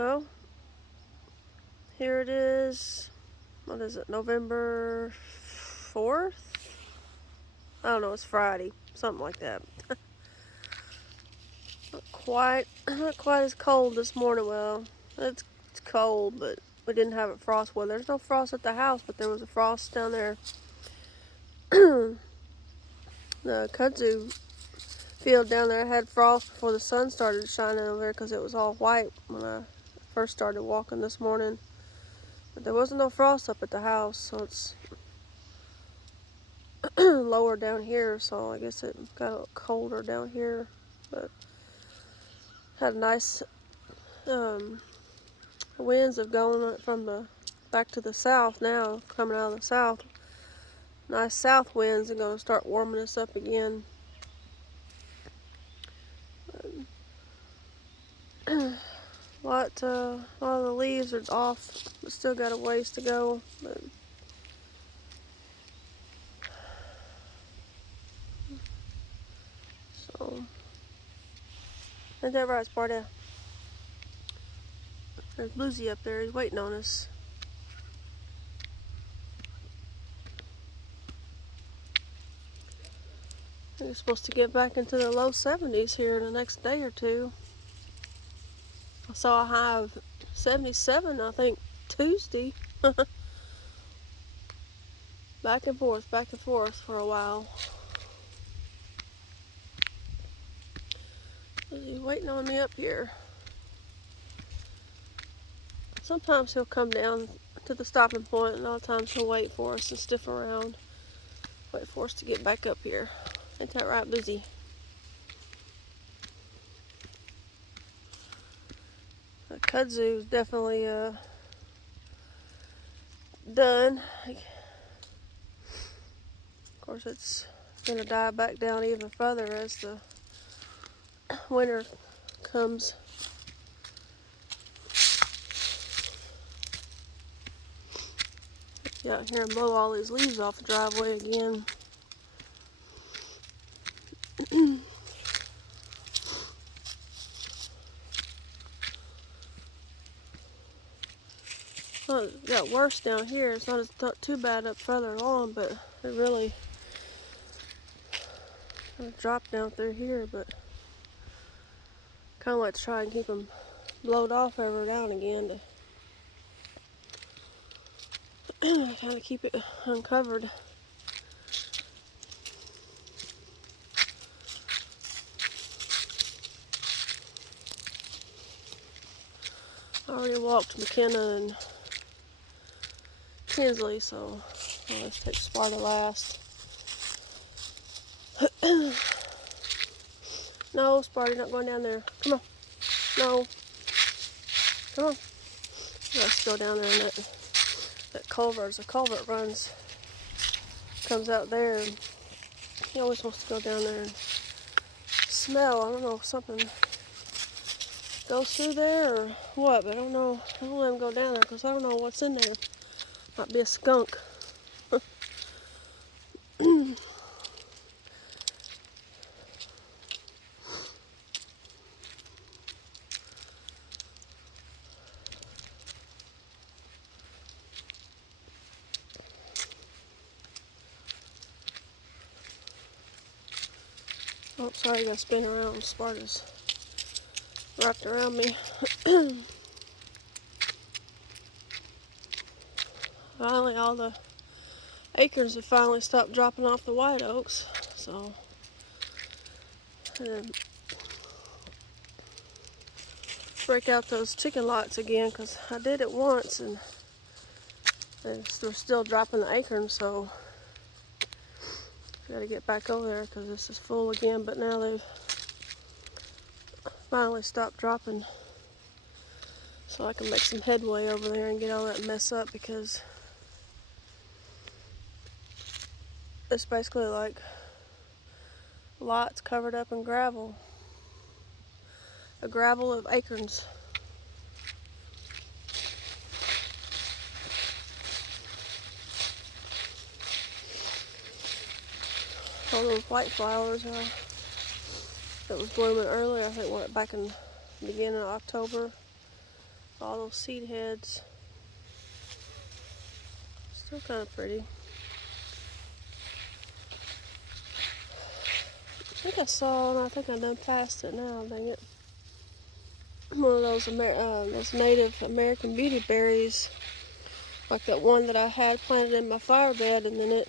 Well, here it is. What is it? November 4th? I don't know. It's Friday. Something like that. Not quite as cold this morning. Well, it's cold, but we didn't have it frost. Well, there's no frost at the house, but there was a frost down there. The kudzu field down there had frost before the sun started shining over there because it was all white when I first started walking this morning. But there wasn't no frost up at the house, so it's lower down here, so I guess it got a little colder down here. But had nice winds of going from the back to the south now, coming out of the south. Nice south winds are going to start warming us up again. A lot of the leaves are off, but still got a ways to go. But so, ain't that right, Sparta? There's Bluesy up there. He's waiting on us. We're supposed to get back into the low 70s here in the next day or two. I saw a high of 77, I think, Tuesday. Back and forth for a while. He's waiting on me up here. Sometimes he'll come down to the stopping point, and other times he'll wait for us and stiff around. Wait for us to get back up here. Ain't that right, Busy? The kudzu's definitely done. Of course, it's gonna die back down even further as the winter comes. Get out here and blow all these leaves off the driveway again. Well, it got worse down here. It's not too bad up further along, but it really dropped down through here. But kind of like to try and keep them blowed off every now and again to kind of keep it uncovered. I already walked McKenna and Kinsley, so let's take Sparta last. No, Sparta, not going down there. Come on. No. Come on. Let's go down there in that culvert. As the culvert comes out there, and he always wants to go down there and smell. I don't know if something goes through there or what, but I don't know. I don't let him go down there because I don't know what's in there. Might be a skunk. Oh, sorry, I gotta spin around. Sparta's wrapped around me. Finally, all the acorns have finally stopped dropping off the white oaks, so break out those chicken lots again, because I did it once and they're still dropping the acorns, so I gotta get back over there because this is full again. But now they've finally stopped dropping, so I can make some headway over there and get all that mess up, because it's basically like lots covered up in gravel. A gravel of acorns. All those white flowers that was blooming earlier, I think back in the beginning of October, All those seed heads. Still kind of pretty. I think I saw, and I think I done passed it now, dang it. One of those native American beauty berries, like that one that I had planted in my flower bed, and then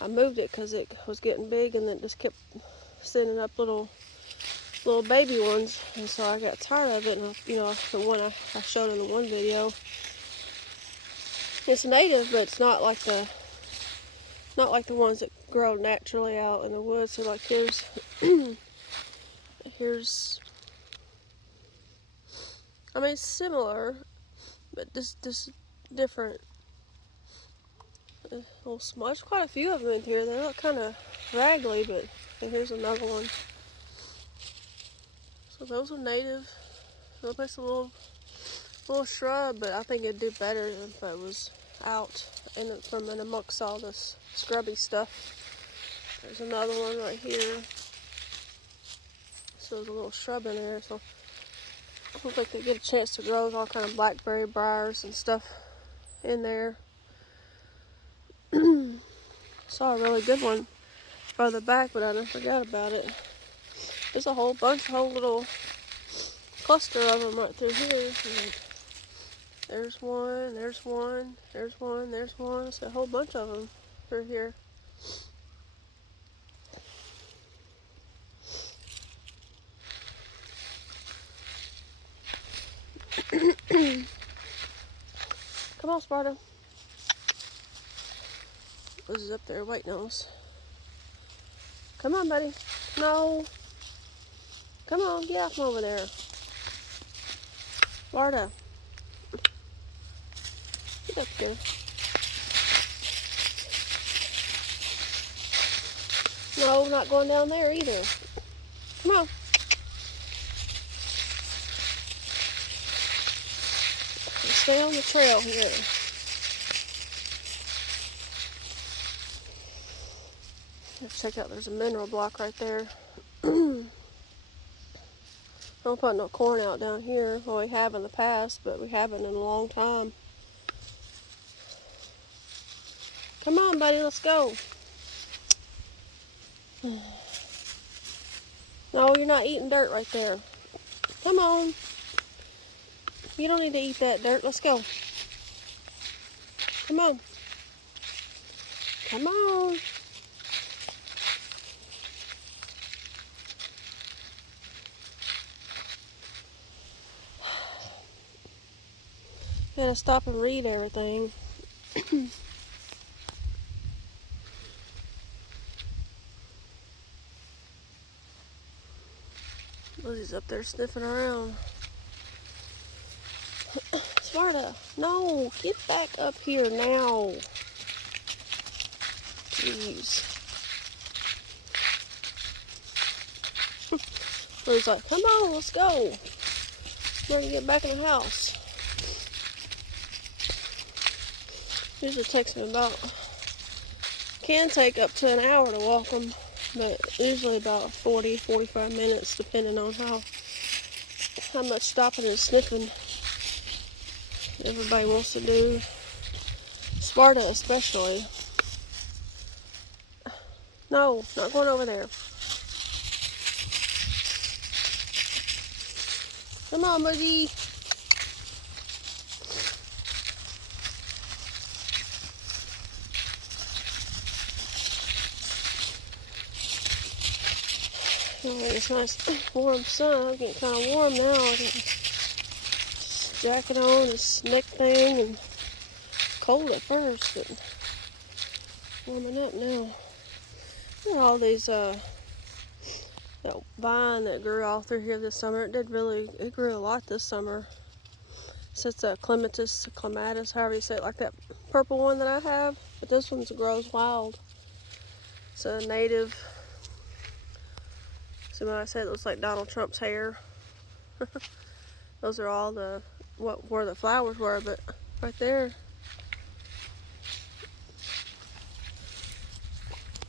I moved it because it was getting big, and it just kept sending up little baby ones, and so I got tired of it. And the one I showed in the one video, it's native, but it's not like the ones that grow naturally out in the woods. So like here's I mean, it's similar, but just different. Little small. There's quite a few of them in here. They look kind of raggedy, but here's another one. So those are native. So it's a little shrub, but I think it'd do better if it was out from amongst all this scrubby stuff. There's another one right here. So there's a little shrub in there. So I don't think they get a chance to grow. There's all kind of blackberry briars and stuff in there. Saw a really good one further back, but I done forgot about it. There's a whole little cluster of them right through here. There's one, there's one, there's one, there's one. It's a whole bunch of them through here. Come on, Sparta. Liz is up there waiting on us. Come on, buddy. No. Come on, get off from over there. Sparta. Get up there. No, not going down there either. Come on. Stay on the trail here. Let's check out, there's a mineral block right there. Don't put no corn out down here. Well, we have in the past, but we haven't in a long time. Come on, buddy, let's go. No, you're not eating dirt right there. Come on. You don't need to eat that dirt. Let's go. Come on. Come on. Gotta stop and read everything. Lizzie's up there sniffing around. Sparta, no, get back up here now. Jeez. Lizzie's like, come on, let's go. I'm ready to get back in the house. Usually takes me can take up to an hour to walk them, but usually about 40-45 minutes, depending on how much stopping and sniffing everybody wants to do. Sparta especially. No, not going over there. Come on, buddy. It's nice warm sun. I'm getting kind of warm now. I got this jacket on, this neck thing, and cold at first, but warming up now. Look at all these, that vine that grew all through here this summer. It grew a lot this summer. So it's a clematis, however you say it, like that purple one that I have. But this one grows wild. It's a native. See what I said? It looks like Donald Trump's hair. Those are all where the flowers were, but right there.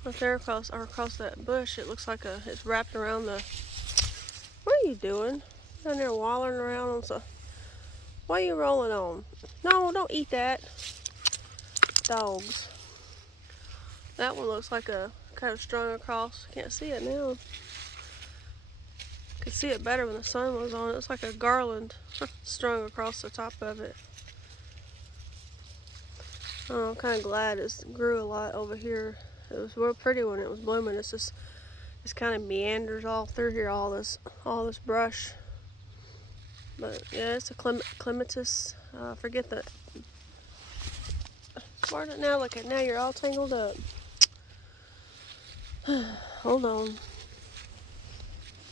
Right there across that bush, it looks like it's wrapped around the. What are you doing? Down there wallering around on some. What are you rolling on? No, don't eat that. Dogs. That one looks like a kind of strung across. Can't see it now. Could see it better when the sun was on. It looks like a garland strung across the top of it. Oh, I'm kind of glad it grew a lot over here. It was real pretty when it was blooming. It's just, it's kind of meanders all through here, all this brush. But yeah, it's a clematis. Forget that. Smart now. Look at now, you're all tangled up. Hold on.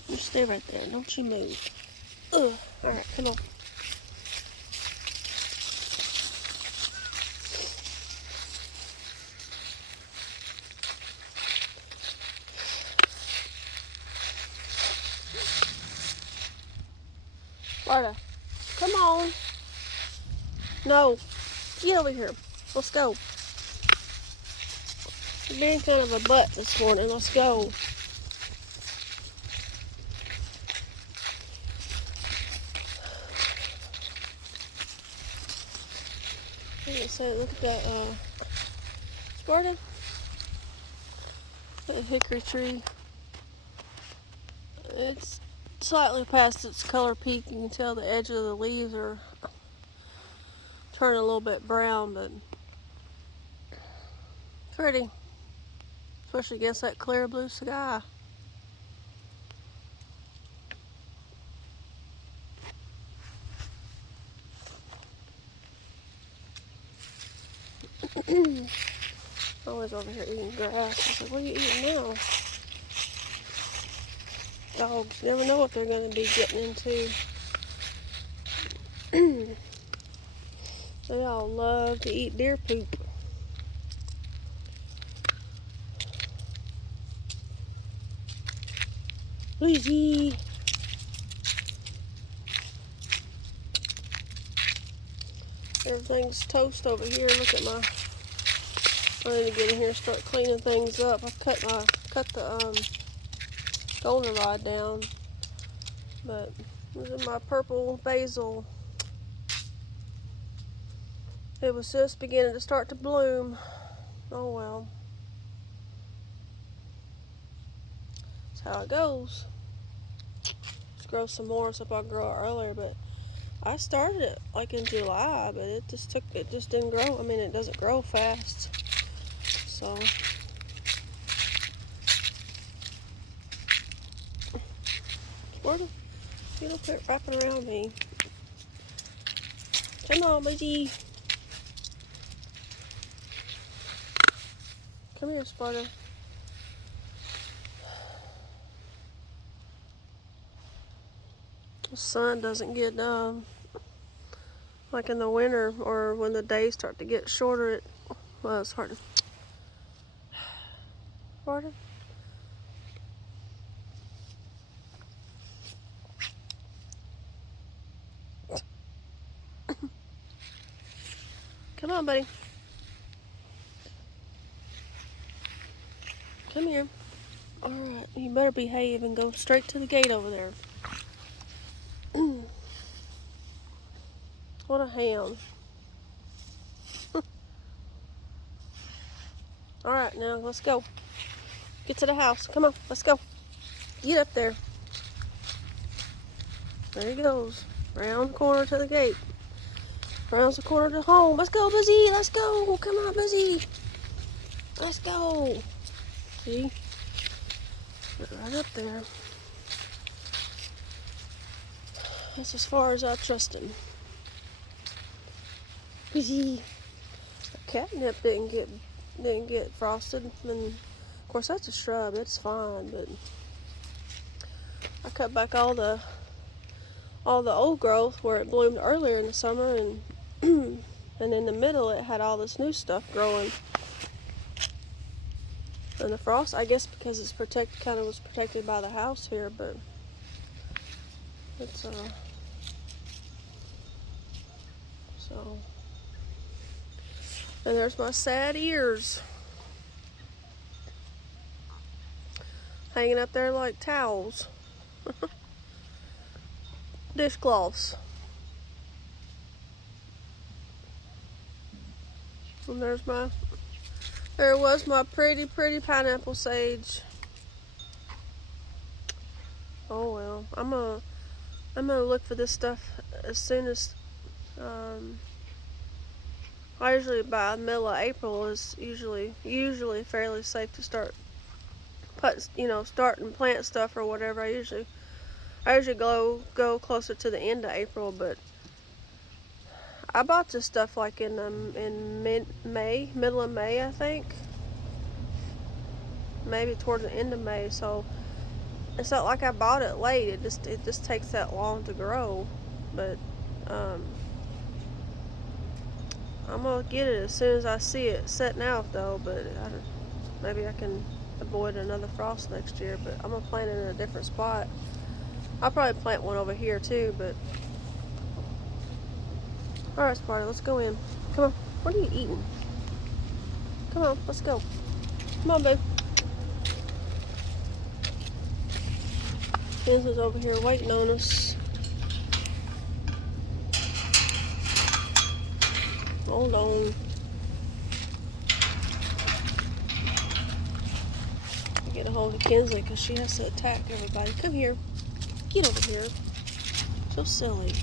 You stay right there. Don't you move. Ugh. All right, come on. Sparta, come on. No, get over here. Let's go. You're being kind of a butt this morning. Let's go. So look at that, Sparta. That hickory tree. It's slightly past its color peak. You can tell the edge of the leaves are turning a little bit brown, but pretty. Especially against that clear blue sky. Always over here eating grass. I was like, what are you eating now? Dogs never know what they're going to be getting into. They all love to eat deer poop. Luigi! Everything's toast over here. Look at my... I need to get in here and start cleaning things up. I've cut the goldenrod down, but this is my purple basil. It was just beginning to start to bloom. Oh well. That's how it goes. Let's grow some more so I grow it earlier, but I started it like in July, but it just didn't grow. I mean, it doesn't grow fast. So Sparta, you don't quit wrapping around me. Come on, buddy. Come here, Sparta. The sun doesn't get like in the winter or when the days start to get shorter. Well, it's hard to. Sparta. Come on, buddy. Come here. Alright, you better behave and go straight to the gate over there. What a ham. Alright, now let's go. Get to the house. Come on, let's go. Get up there. There he goes. Round the corner to the gate. Round the corner to home. Let's go, Busy. Let's go. Come on, Busy. Let's go. See? Right up there. That's as far as I trust him. Busy. The catnip didn't get frosted, and of course that's a shrub. It's fine, but I cut back all the old growth where it bloomed earlier in the summer, and and in the middle it had all this new stuff growing. And the frost, I guess because it's was protected by the house here, but it's so. And there's my sad ears hanging up there like towels. Dishcloths. And there was my pretty pineapple sage. Oh well, I'm gonna look for this stuff as soon as, I usually by the middle of April is usually fairly safe to start starting plant stuff or whatever. I usually go closer to the end of April, but I bought this stuff like in May, middle of May, I think. Maybe toward the end of May, so it's not like I bought it late. It just takes that long to grow. But I'm gonna get it as soon as I see it setting out though, but maybe I can avoid another frost next year, but I'm gonna plant it in a different spot. I'll probably plant one over here too, but alright, Sparta, let's go in. Come on, what are you eating? Come on, let's go. Come on, babe. Kinsley's over here waiting on us. Hold on. Get a hold of Kinsley because she has to attack everybody. Come here. Get over here. So silly.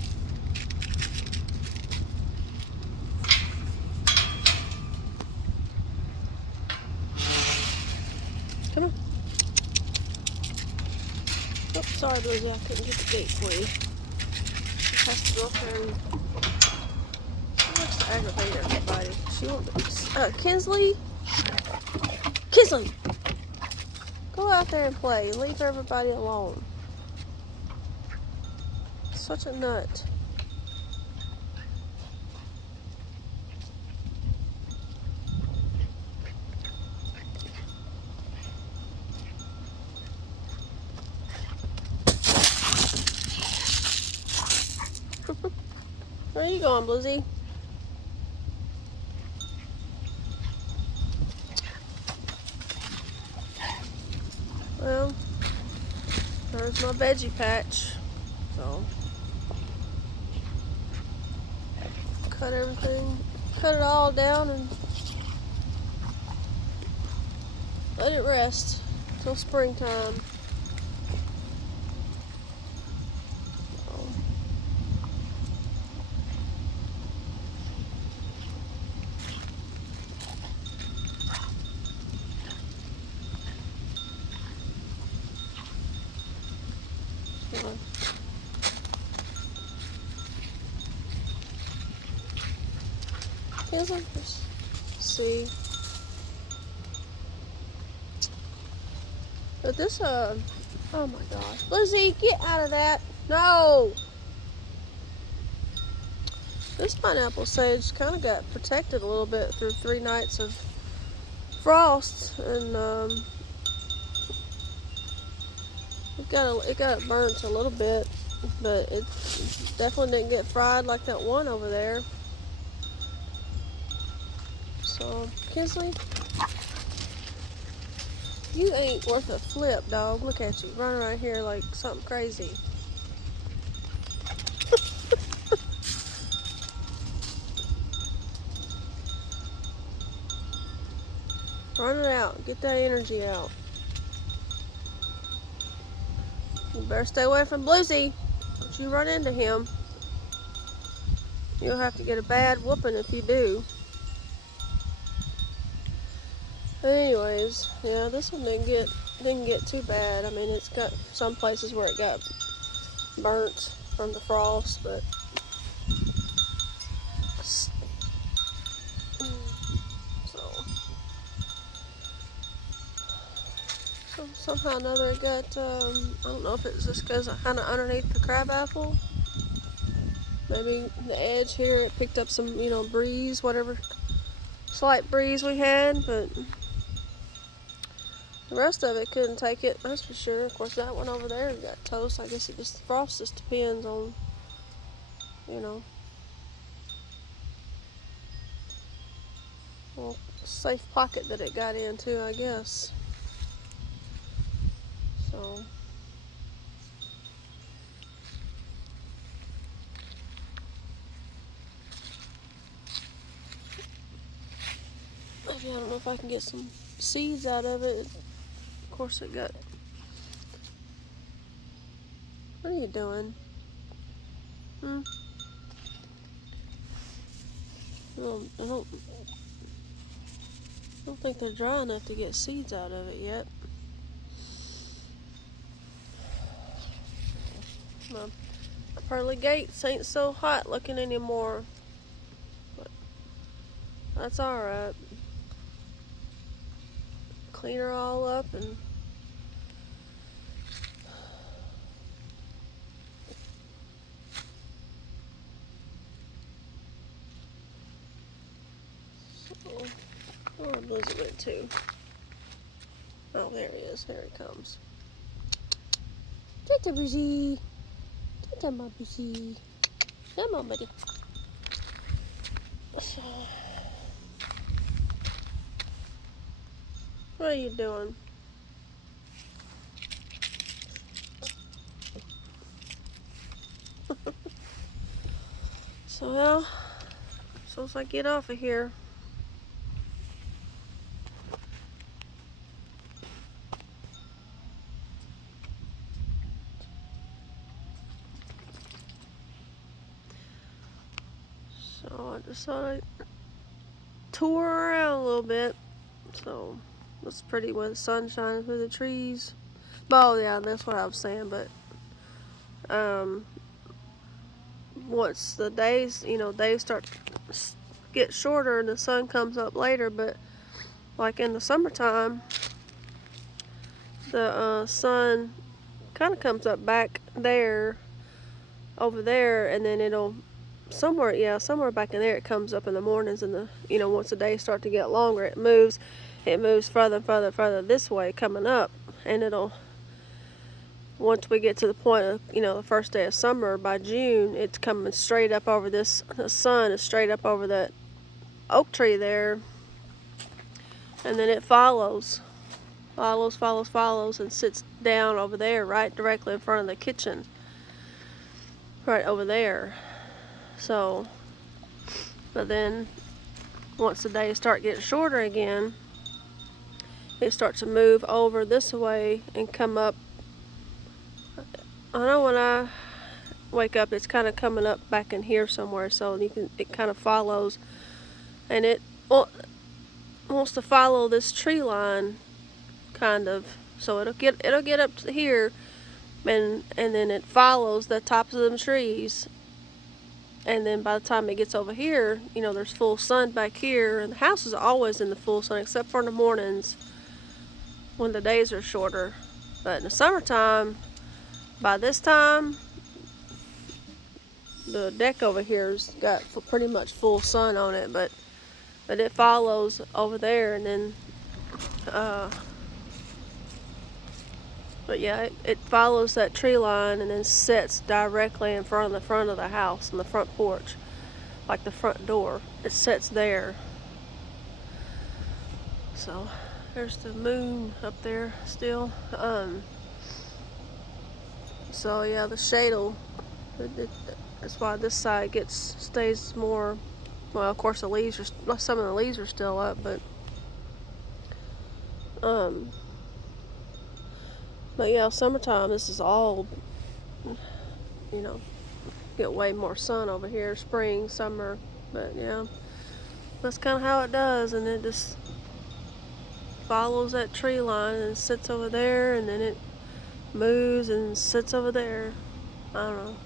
Come on. Oh, sorry, Lizzie. I couldn't get the gate for you. She has to go up there and she likes to aggravate everybody. She won't. Kinsley? Kinsley! Go out there and play. Leave everybody alone. Such a nut. Where are you going, Blizzy? Well, there's my veggie patch. So, cut it all down and let it rest till springtime. Let's see. But this, oh my gosh. Lizzie, get out of that. No! This pineapple sage kind of got protected a little bit through 3 nights of frost, and it got burnt a little bit, but it definitely didn't get fried like that one over there. So, Kinsley, you ain't worth a flip, dog. Look at you, running around here like something crazy. Run it out. Get that energy out. You better stay away from Bluesy. Don't you run into him. You'll have to get a bad whooping if you do. But anyways, yeah, this one didn't get too bad. I mean, it's got some places where it got burnt from the frost, but somehow or another it got, I don't know if it was just because kind of underneath the crabapple. Maybe the edge here, it picked up some, breeze, whatever slight breeze we had, but the rest of it couldn't take it, that's for sure. Of course, that one over there got toast. I guess the frost just depends on, well, safe pocket that it got into, I guess. So, don't know if I can get some seeds out of it. Of course it got... What are you doing? I don't think they're dry enough to get seeds out of it yet. My pearly gates ain't so hot looking anymore, but that's alright. Clean her all up and oh, I'm losing it too. Oh, there he is. There he comes. Tata busy. Tata my busy. Come on, buddy. So, what are you doing? So, well, as soon as I get off of here, so I decided to tour around a little bit. So, it's pretty when the sun shines through the trees. Oh, yeah, that's what I was saying, but, once the days, days start to get shorter and the sun comes up later, but like in the summertime, the sun kind of comes up back there, over there, and then it'll somewhere back in there it comes up in the mornings, and once the days start to get longer, it moves further and further this way coming up, and once we get to the point of, the first day of summer, by June, it's coming straight up over the sun is straight up over that oak tree there, and then it follows, and sits down over there, right directly in front of the kitchen, right over there. So, but then, once the days start getting shorter again, it starts to move over this way and come up. I know when I wake up, it's kind of coming up back in here somewhere, so it kind of follows, and it wants to follow this tree line, kind of. So it'll get up to here, and then it follows the tops of them trees, and then by the time it gets over here, there's full sun back here, and the house is always in the full sun except for in the mornings when the days are shorter. But in the summertime, by this time, the deck over here's got pretty much full sun on it, but it follows over there, and then but yeah, it follows that tree line and then sits directly in front of the house, on the front porch, like the front door. It sits there. So there's the moon up there still. So yeah, the shade that's why this side stays more. Well, of course some of the leaves are still up, but yeah, summertime, this is all, get way more sun over here, spring, summer, but yeah, that's kind of how it does, and it just follows that tree line and sits over there, and then it moves and sits over there. I don't know.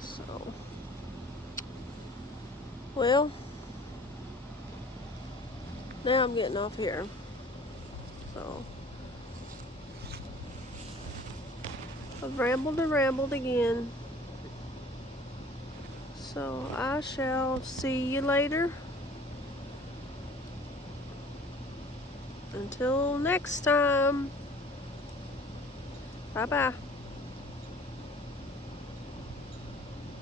So, well, now I'm getting off here. So, I've rambled and rambled again. So, I shall see you later. Until next time. Bye-bye.